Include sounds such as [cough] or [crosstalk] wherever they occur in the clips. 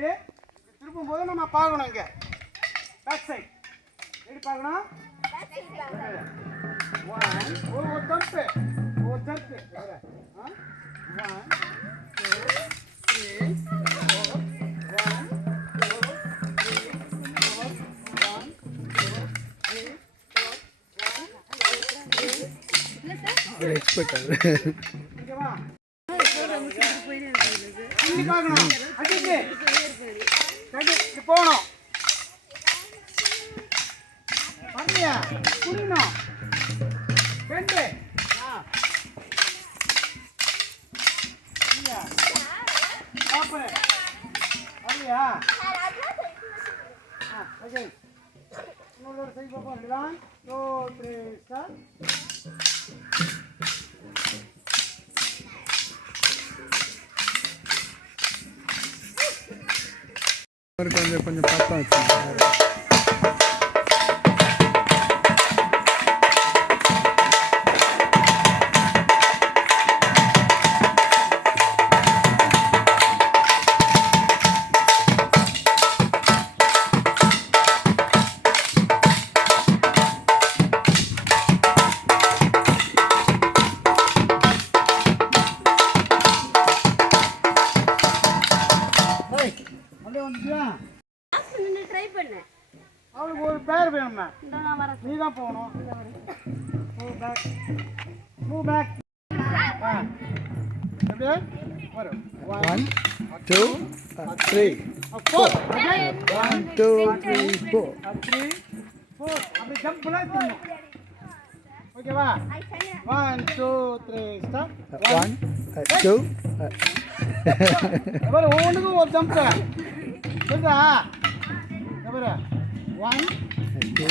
Four four ரைட்டா கூட இது முடி one two three four four எங்க அடிக்கிறான் ரைட்டா one two three four one two three four one two three four one two three four one ரைட்டா எப்படி திருப்பும் போது நம்ம பார்க்கணும் இங்க பேக் சைட் எப்படி பார்க்கணும். ஒரு ஒரு தப்பு ஒரு தப்பு one two three four expect வா போகணும் வரலையா குடிக்கணும் ரெண்டு ஆ ஆ ஓகே இன்னொரு சைடு பார்ப்போம் ஒன் டூ த்ரீ கொஞ்சம் கொஞ்சம் பக்கம் அவளுக்கு ஒரு பேர் வரேன் நீ தான் போகணும். மூவ் பேக் மூவ் பேக் அப்படியே வரும். One two three four one two three four three four அப்படி ஜம்ப் பண்ணா திரும்பணும் ஓகேவா one two three stop one two எவர் ஒவ்வொன்றுக்கும் ஒரு ஜம்ப் புரியுதா [laughs] ஒன் டூ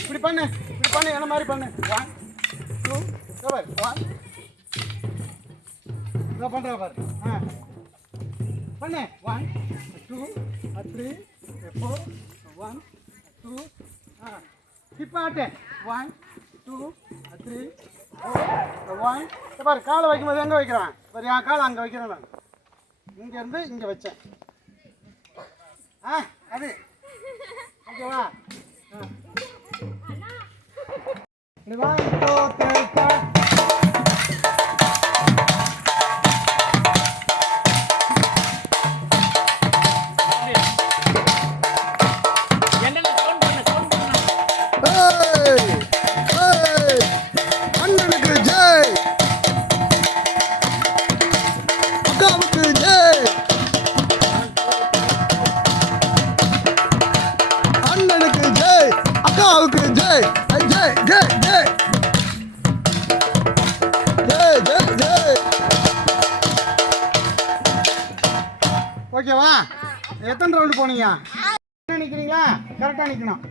இப்படி பண்ணு இப்படி பண்ணு என்ன மாதிரி பண்ணு? ஒன் டூ கவர் ஒன் இதை பண்ணுற பாரு. ஆ. பண்ணு. One two three four one two ஆ. இப்போ ஆட்டு. One two three four one பாரு காலை வைக்கும்போது எங்கே வைக்கிறேன்? பாரு என் காலை அங்கே வைக்கிறேன் நான் இங்கேருந்து இங்கே வச்சேன். ஆ அது. レワン、ツー、スリー、ஓகேவா? எத்தனை ரவுண்டு போனீங்க? நிற்கிறீங்களா கரெக்டாக நிற்கணும்